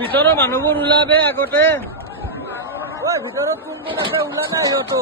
ভিতৰৰ মানুহবোৰ ওলাবে আগতে। ভিতৰত কোন কোন আছে ওলা নাই সিহঁতো।